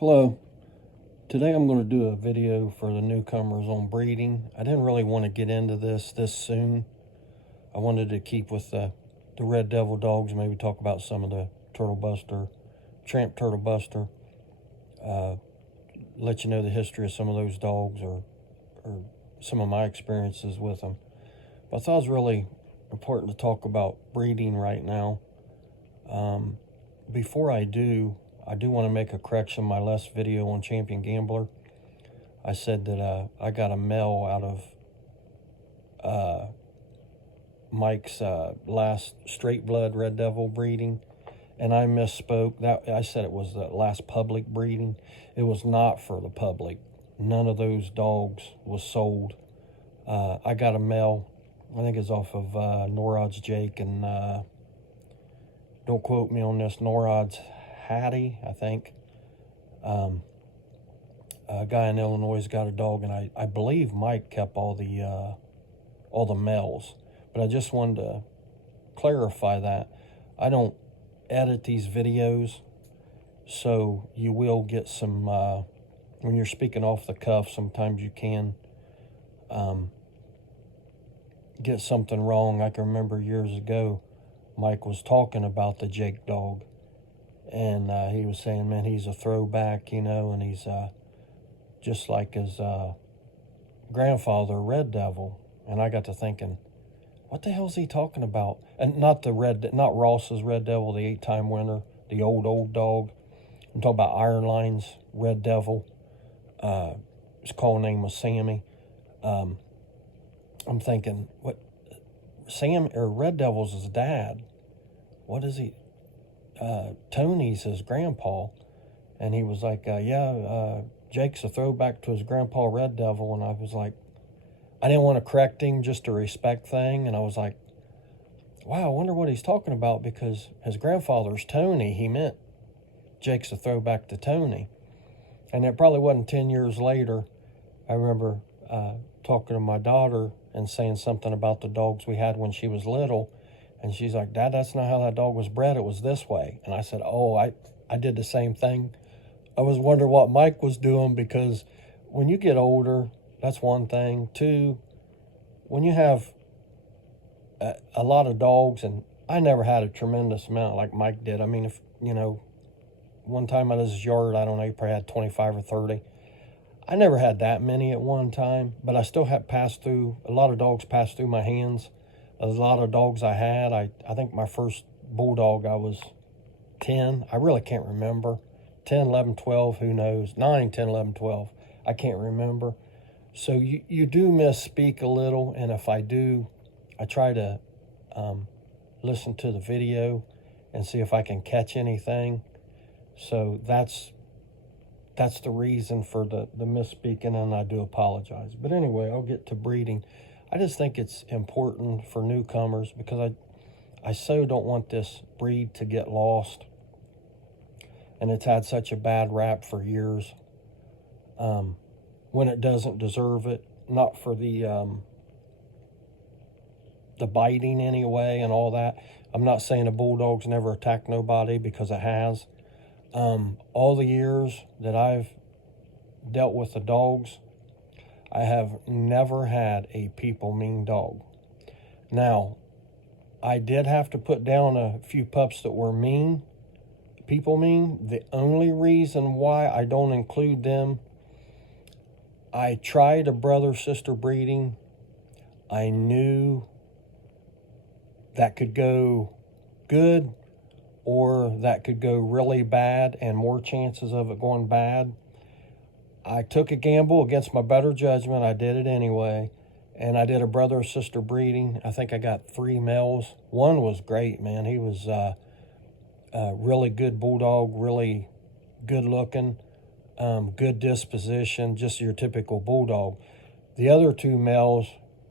Hello. Today I'm going to do a video for the newcomers on breeding. I didn't really want to get into this soon. I wanted to keep with the Red Devil dogs, maybe talk about some of the Turtle Buster, Tramp Turtle Buster, let you know the history of some of those dogs or some of my experiences with them. But I thought it was really important to talk about breeding right now. Before I do want to make a correction. My last video on Champion Gambler, I said that I got a male out of Mike's last straight blood Red Devil breeding, and I misspoke. That I said it was the last public breeding. It was not for the public. None of those dogs was sold. I got a male. I think it's off of Norrods Jake, and don't quote me on this, Norrods Hattie, I think. A guy in Illinois got a dog, and I believe Mike kept all the males. But I just wanted to clarify that I don't edit these videos, so you will get some when you're speaking off the cuff. Sometimes you can get something wrong. I can remember years ago, Mike was talking about the Jake dog. And he was saying, man, he's a throwback, and he's just like his grandfather, Red Devil. And I got to thinking, what the hell is he talking about? And not Ross's Red Devil, the 8-time winner, the old dog. I'm talking about Iron Line's Red Devil. His call name was Sammy. I'm thinking, what? Red Devil's his dad. What is he? Tony's his grandpa, and he was like, Jake's a throwback to his grandpa Red Devil. And I was like, I didn't want to correct him, just a respect thing. And I was like, wow, I wonder what he's talking about, because his grandfather's Tony. He meant Jake's a throwback to Tony. And it probably wasn't 10 years later. I remember talking to my daughter and saying something about the dogs we had when she was little. And she's like, Dad, that's not how that dog was bred. It was this way. And I said, oh, I did the same thing. I was wondering what Mike was doing, because when you get older, that's one thing. Two, when you have a lot of dogs, and I never had a tremendous amount like Mike did. I mean, if, one time at his yard, I don't know, he probably had 25 or 30. I never had that many at one time, but I still had a lot of dogs passed through my hands. A lot of dogs I had. I think my first bulldog, I was 10. I really can't remember. 10, 11, 12, who knows? 9, 10, 11, 12. I can't remember. So you do misspeak a little, and if I do, I try to listen to the video and see if I can catch anything. So that's the reason for the misspeaking, and I do apologize. But anyway, I'll get to breeding. I just think it's important for newcomers, because I so don't want this breed to get lost. And it's had such a bad rap for years when it doesn't deserve it. Not for the biting anyway and all that. I'm not saying a bulldog's never attacked nobody, because it has. All the years that I've dealt with the dogs, I have never had a people mean dog. Now, I did have to put down a few pups that were mean, people mean. The only reason why I don't include them, I tried a brother-sister breeding. I knew that could go good, or that could go really bad, and more chances of it going bad. I took a gamble against my better judgment. I did it anyway. And I did a brother or sister breeding. I think I got 3 males. One was great, man. He was a really good bulldog, really good looking, good disposition, just your typical bulldog. The other 2 males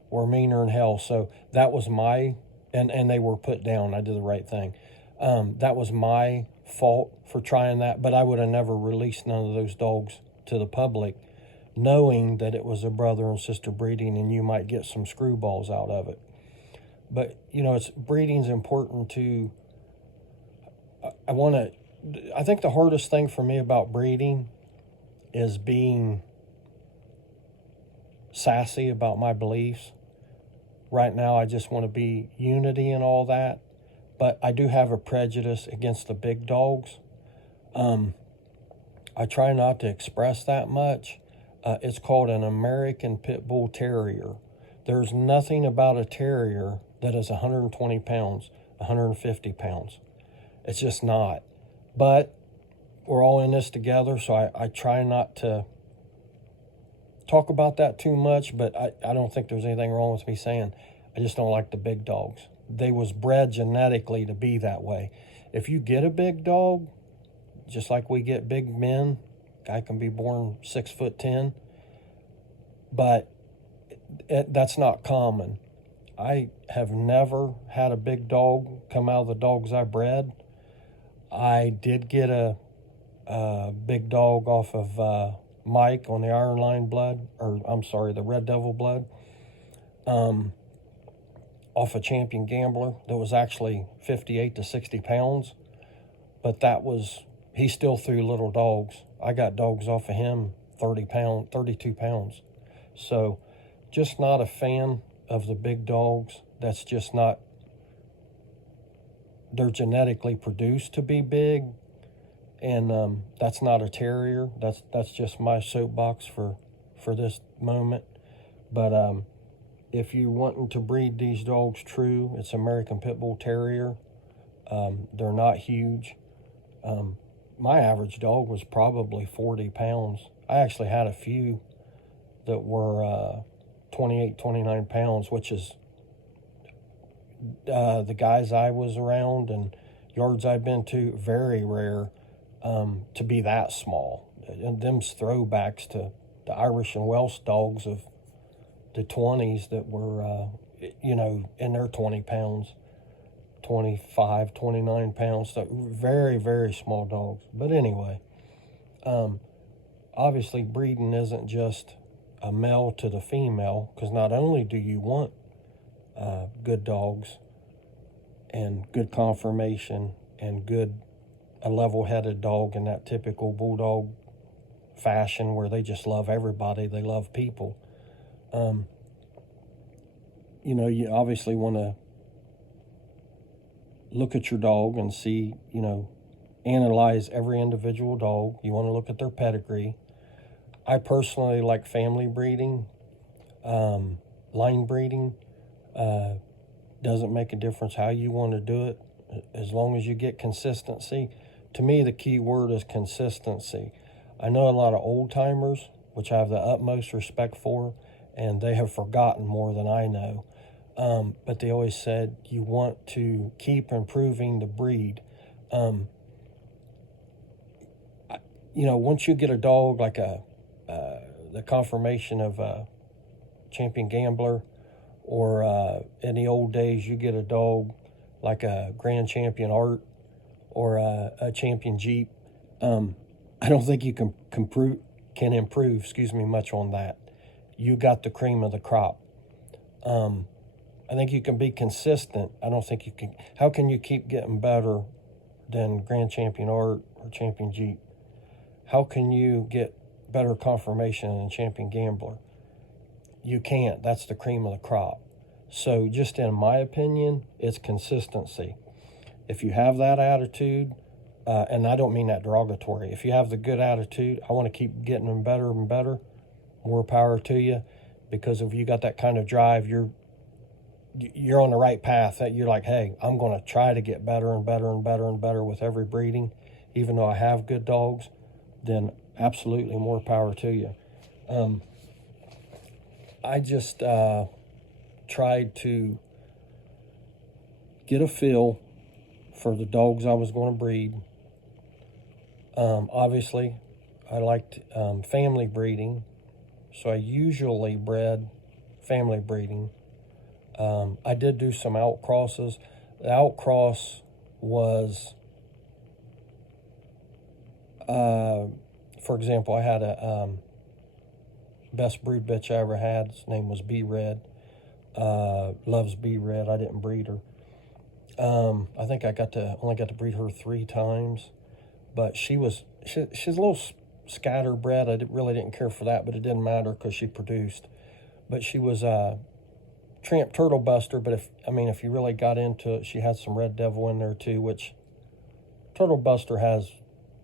were meaner than hell. So that was and they were put down. I did the right thing. That was my fault for trying that, but I would have never released none of those dogs to the public, knowing that it was a brother and sister breeding, and you might get some screwballs out of it. But breeding's important I think the hardest thing for me about breeding is being sassy about my beliefs. Right now, I just want to be unity and all that. But I do have a prejudice against the big dogs. I try not to express that much. It's called an American Pit Bull Terrier. There's nothing about a terrier that is 120 pounds, 150 pounds. It's just not. But we're all in this together, so I try not to talk about that too much, but I don't think there's anything wrong with me saying I just don't like the big dogs. They was bred genetically to be that way. If you get a big dog, just like we get big men, guy can be born 6'10", but that's not common. I have never had a big dog come out of the dogs I bred. I did get a big dog off of Mike on the Iron Line blood, or I'm sorry, the Red Devil blood, off a Champion Gambler that was actually 58 to 60 pounds. But he still threw little dogs. I got dogs off of him 32 pounds. So just not a fan of the big dogs. That's just not, they're genetically produced to be big. And that's not a terrier. That's just my soapbox for this moment. But if you're wanting to breed these dogs true, it's American Pit Bull Terrier. They're not huge. My average dog was probably 40 pounds. I actually had a few that were 28, 29 pounds, which is the guys I was around and yards I've been to, very rare to be that small. And them's throwbacks to the Irish and Welsh dogs of the 20s that were, in their 20 pounds. 25, 29 pounds, so very, very small dogs. But anyway, obviously breeding isn't just a male to the female, because not only do you want good dogs and good conformation and a level-headed dog in that typical bulldog fashion where they just love everybody, they love people. You obviously want to look at your dog and see, analyze every individual dog. You want to look at their pedigree. I personally like family breeding. Line breeding doesn't make a difference how you want to do it, as long as you get consistency. To me, the key word is consistency. I know a lot of old timers, which I have the utmost respect for, and they have forgotten more than I know. But they always said you want to keep improving the breed. Once you get a dog like the conformation of a Champion Gambler, or in the old days you get a dog like a Grand Champion Art or a Champion Jeep, I don't think you can improve much on that. You got the cream of the crop. I think you can be consistent. I don't think you can. How can you keep getting better than Grand Champion Art or Champion Jeep? How can you get better conformation than Champion Gambler? You can't. That's the cream of the crop. So just in my opinion, it's consistency. If you have that attitude, and I don't mean that derogatory, if you have the good attitude, I want to keep getting them better and better, more power to you. Because if you got that kind of drive, you're on the right path. That you're like, hey, I'm going to try to get better and better and better and better with every breeding, even though I have good dogs, then absolutely more power to you. I just tried to get a feel for the dogs I was going to breed. Obviously, I liked family breeding, so I usually bred family breeding. I did do some outcrosses. The outcross was, for example, I had a best breed bitch I ever had. His name was B-Red. Loves B-Red. I didn't breed her. I think I only got to breed her 3 times, but she's a little scatterbred. I really didn't care for that, but it didn't matter because she produced. But she was a tramp turtle buster. But if you really got into it, she had some Red Devil in there too, which Turtle Buster has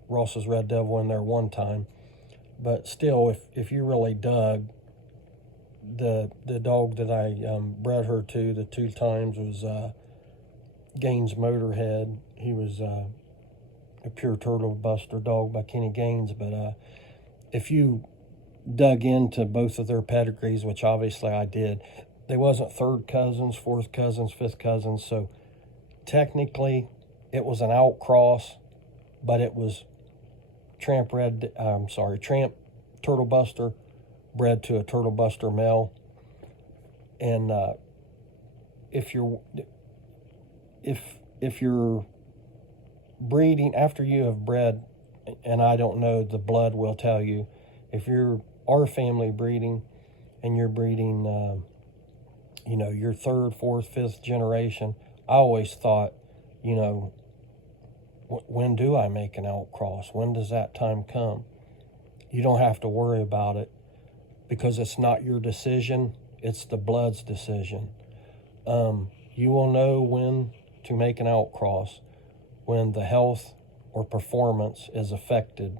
Ross's Red Devil in there one time. But still, if you really dug, the dog that I bred her to the 2 times was Gaines Motorhead. He was a pure Turtle Buster dog by Kenny Gaines. But if you dug into both of their pedigrees, which obviously I did, they wasn't 3rd cousins, 4th cousins, 5th cousins. So technically, it was an outcross, but it was Tramp Turtle Buster bred to a Turtle Buster male. And if you're breeding after you have bred, and I don't know, the blood will tell you, if you're our family breeding and you're breeding your 3rd, 4th, 5th generation, I always thought, when do I make an outcross? When does that time come? You don't have to worry about it because it's not your decision. It's the blood's decision. You will know when to make an outcross when the health or performance is affected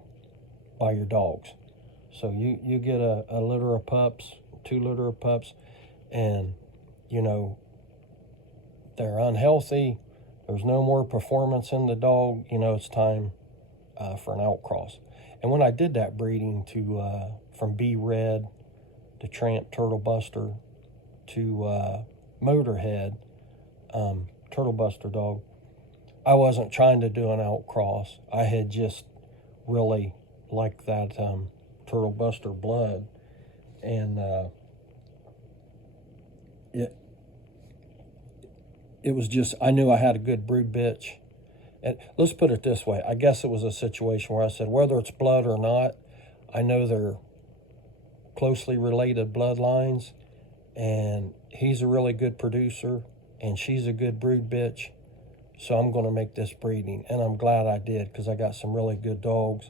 by your dogs. So you get a litter of pups, 2 litter of pups, and, they're unhealthy. There's no more performance in the dog. It's time for an outcross. And when I did that breeding from B Red to Tramp Turtle Buster to Motorhead Turtle Buster dog, I wasn't trying to do an outcross. I had just really liked that Turtle Buster blood, and it was just, I knew I had a good brood bitch. And let's put it this way. I guess it was a situation where I said, whether it's blood or not, I know they're closely related bloodlines, and he's a really good producer, and she's a good brood bitch. So I'm going to make this breeding, and I'm glad I did because I got some really good dogs.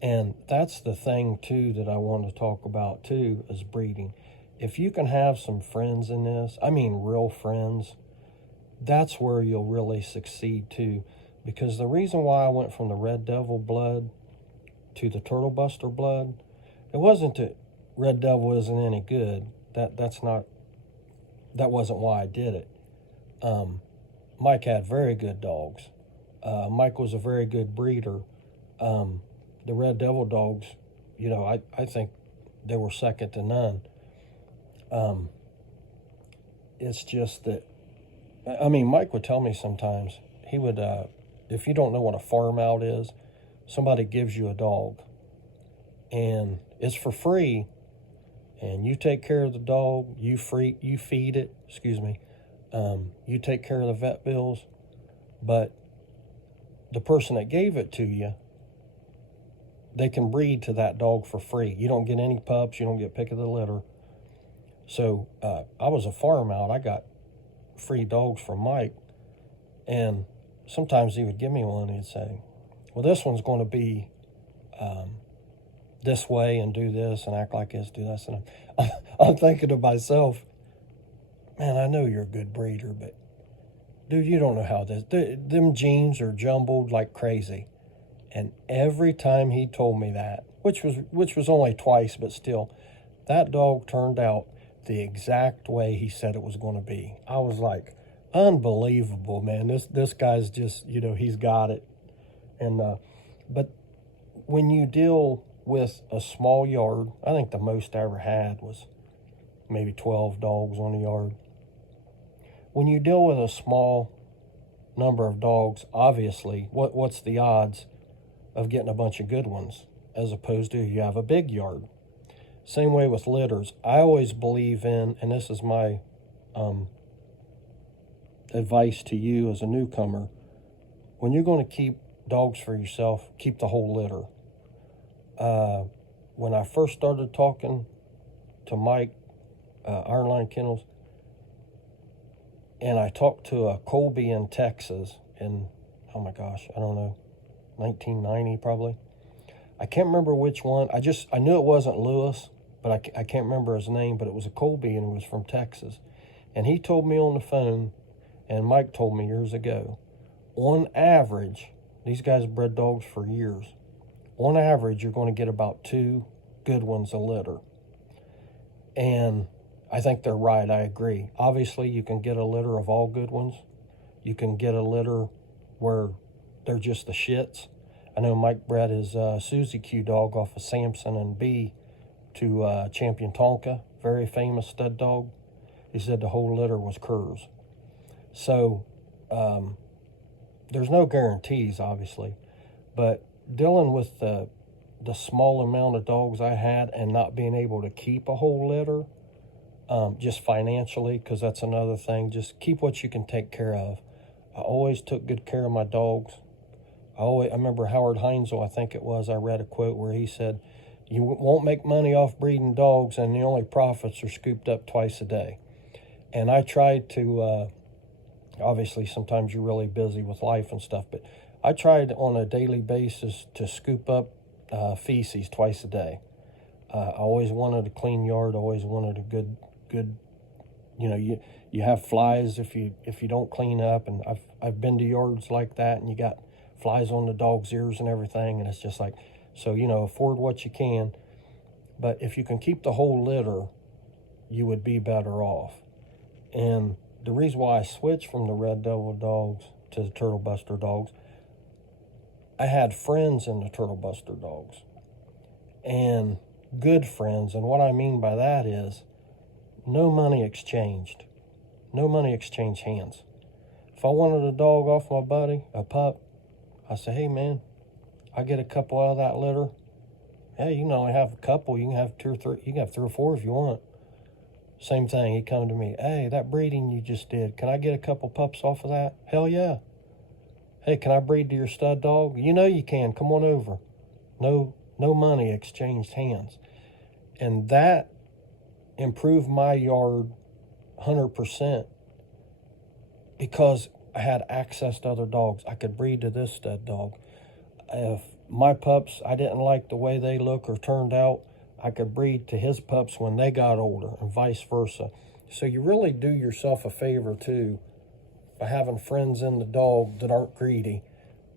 And that's the thing, too, that I want to talk about, too, is breeding. If you can have some friends in this, real friends, that's where you'll really succeed, too. Because the reason why I went from the Red Devil blood to the Turtle Buster blood, it wasn't that Red Devil isn't any good. That wasn't why I did it. Mike had very good dogs. Mike was a very good breeder. The Red Devil dogs, I think they were second to none. It's just that, Mike would tell me sometimes, he would, if you don't know what a farm out is, somebody gives you a dog, and it's for free, and you take care of the dog, you feed it, you take care of the vet bills, but the person that gave it to you, they can breed to that dog for free. You don't get any pups, you don't get pick of the litter. So I was a farm out. I got free dogs from Mike, and sometimes he would give me one and he'd say, well, this one's going to be this way and do this and act like this, do this. And I'm thinking to myself, man, I know you're a good breeder, but dude, you don't know how them genes are jumbled like crazy. And every time he told me that, which was only twice, but still, that dog turned out the exact way he said it was going to be. I was like, unbelievable, man. This guy's just, he's got it. And but when you deal with a small yard, I think the most I ever had was maybe 12 dogs on the yard. When you deal with a small number of dogs, obviously, what's the odds of getting a bunch of good ones as opposed to you have a big yard? Same way with litters. I always believe in, and this is my advice to you as a newcomer, when you're going to keep dogs for yourself, keep the whole litter. When I first started talking to Mike, Iron Line Kennels, and I talked to a Colby in Texas in, oh my gosh, I don't know, 1990 probably. I can't remember which one. I knew it wasn't Lewis, but I can't remember his name, but it was a Colby, and it was from Texas. And he told me on the phone, and Mike told me years ago, on average, these guys bred dogs for years. On average, you're going to get about 2 good ones a litter. And I think they're right. I agree. Obviously, you can get a litter of all good ones. You can get a litter where they're just the shits. I know Mike bred his Susie Q dog off of Samson and B to Champion Tonka, very famous stud dog. He said the whole litter was curs. So there's no guarantees, obviously, but dealing with the small amount of dogs I had and not being able to keep a whole litter, just financially, because that's another thing, just keep what you can take care of. I always took good care of my dogs. I remember Howard Heinzel, I think it was, I read a quote where he said, you won't make money off breeding dogs, and the only profits are scooped up twice a day. And I tried to, obviously sometimes you're really busy with life and stuff, but I tried on a daily basis to scoop up feces twice a day. I always wanted a clean yard, always wanted a good, you have flies if you don't clean up, and I've been to yards like that, and you got flies on the dog's ears and everything, and it's just like, so, afford what you can, but if you can keep the whole litter, you would be better off. And the reason why I switched from the Red Devil dogs to the Turtle Buster dogs, I had friends in the Turtle Buster dogs, and good friends, and what I mean by that is no money exchanged. No money exchanged hands. If I wanted a dog off my buddy, a pup, I say, hey man, I get a couple out of that litter. Hey, you can only have a couple. You can have 2 or 3. You can have 3 or 4 if you want. Same thing. He come to me. Hey, that breeding you just did, can I get a couple pups off of that? Hell yeah. Hey, can I breed to your stud dog? You know you can. Come on over. No money exchanged hands. And that improved my yard 100% because I had access to other dogs. I could breed to this stud dog. If my pups, I didn't like the way they look or turned out, I could breed to his pups when they got older, and vice versa. So you really do yourself a favor too by having friends in the dog that aren't greedy.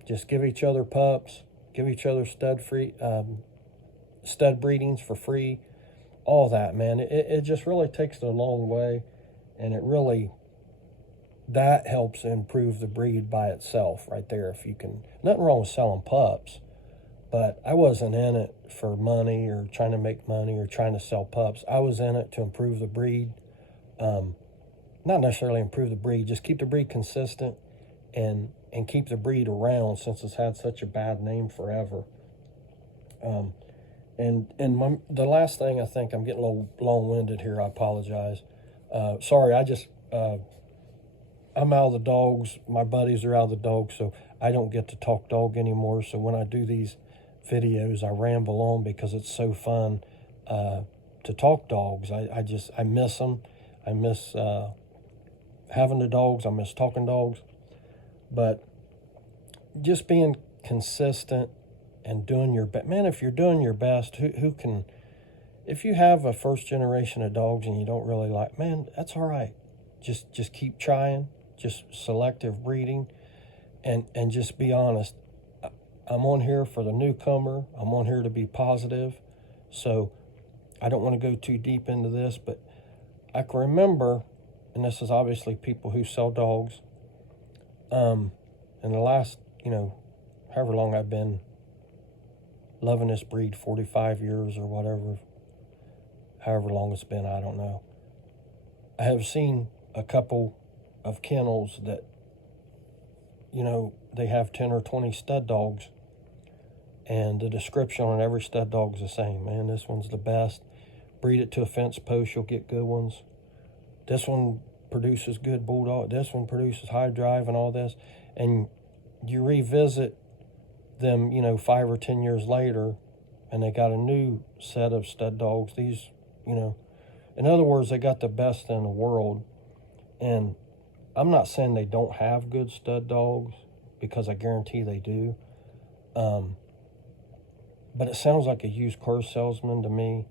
Just give each other pups, give each other stud breedings for free, all that, man. It just really takes it a long way, and that helps improve the breed by itself right there. If you can, nothing wrong with selling pups, but I wasn't in it for money or trying to make money or trying to sell pups. I was in it to improve the breed. Not necessarily improve the breed, just keep the breed consistent and keep the breed around, since it's had such a bad name forever. The last thing, I think I'm getting a little long-winded here. I apologize. Sorry, I'm out of the dogs. My buddies are out of the dogs, so I don't get to talk dog anymore. So when I do these videos, I ramble on because it's so fun to talk dogs. I miss them. I miss having the dogs. I miss talking dogs. But just being consistent and doing your best. Man, if you're doing your best, who can... If you have a first generation of dogs and you don't really like, man, that's all right. Just keep trying. Just selective breeding. And just be honest. I'm on here for the newcomer. I'm on here to be positive. So I don't want to go too deep into this, but I can remember, and this is obviously people who sell dogs, in the last, however long I've been loving this breed, 45 years or whatever, however long it's been, I don't know. I have seen a couple of kennels that, they have 10 or 20 stud dogs, and the description on every stud dog is the same. Man, this one's the best. Breed it to a fence post, you'll get good ones. This one produces good bulldog. This one produces high drive and all this. And you revisit them, 5 or 10 years later, and they got a new set of stud dogs. These, in other words, they got the best in the world. And I'm not saying they don't have good stud dogs, because I guarantee they do. but it sounds like a used car salesman to me.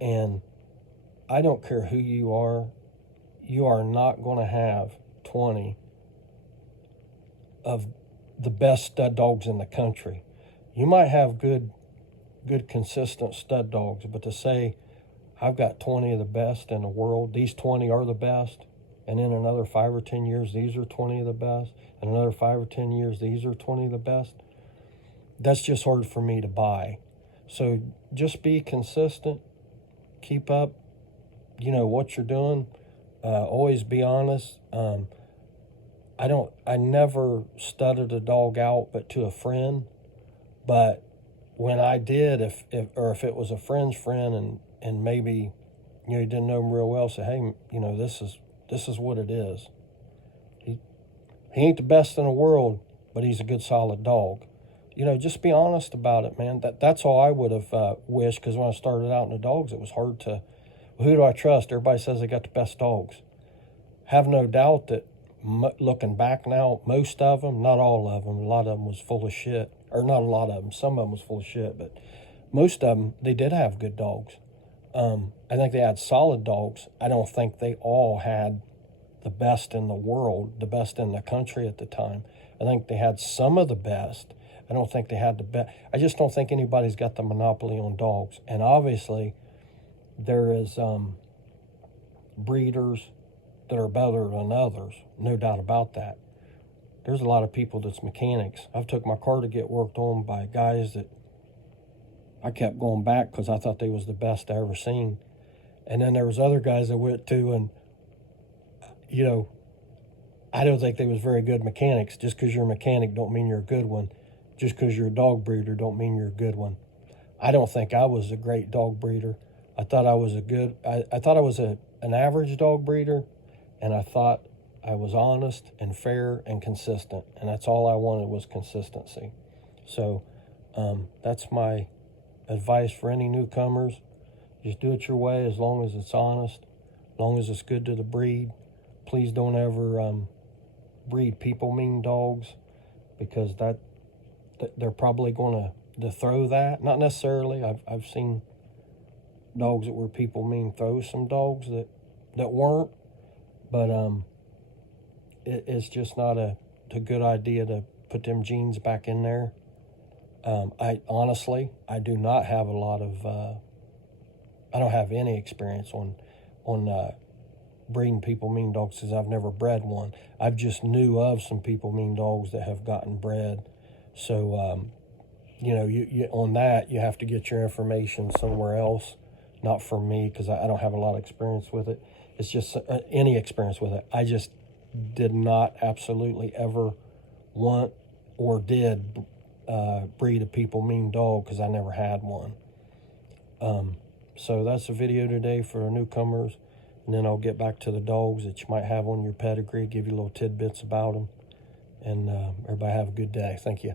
And I don't care who you are not going to have 20 of the best stud dogs in the country. You might have good, consistent stud dogs, but to say, I've got 20 of the best in the world, these 20 are the best, and in another 5 or 10 years, these are 20 of the best, and another 5 or 10 years, these are 20 of the best, that's just hard for me to buy. So just be consistent, keep up, what you're doing, always be honest. I never studded a dog out but to a friend, but when I did, if it was a friend's friend and maybe, you didn't know him real well, say, hey, this is what it is. He ain't the best in the world, but he's a good, solid dog. Just be honest about it, man. That's all I would have wished, because when I started out in the dogs, it was hard to, who do I trust? Everybody says they got the best dogs. Have no doubt that looking back now, most of them, not all of them, a lot of them was full of shit. Or not a lot of them, some of them was full of shit, but most of them, they did have good dogs. I think they had solid dogs. I don't think they all had the best in the world, the best in the country at the time. I think they had some of the best. I don't think they had the best. I just don't think anybody's got the monopoly on dogs. And obviously, there is breeders that are better than others, no doubt about that. There's a lot of people that's mechanics. I've took my car to get worked on by guys that I kept going back because I thought they was the best I ever seen. And then there was other guys I went to, and I don't think they was very good mechanics. Just because you're a mechanic don't mean you're a good one. Just because you're a dog breeder don't mean you're a good one. I don't think I was a great dog breeder. I thought I was I thought I was an average dog breeder, and I thought I was honest and fair and consistent, and that's all I wanted was consistency. So that's my advice for any newcomers. Just do it your way, as long as it's honest, as long as it's good to the breed. Please don't ever breed people mean dogs, because they're probably going to throw that. Not necessarily. I've seen dogs that were people mean throw some dogs that weren't, but it's just not a good idea to put them genes back in there. I do not have a lot of I don't have any experience on breeding people mean dogs, because I've never bred one. I've just knew of some people mean dogs that have gotten bred. So you on that, you have to get your information somewhere else, not from me, because I don't have a lot of experience with it. It's just any experience with it. I just did not absolutely ever want or did breed a people mean dog, because I never had one. So that's the video today for newcomers, and then I'll get back to the dogs that you might have on your pedigree, give you little tidbits about them, and everybody have a good day. Thank you.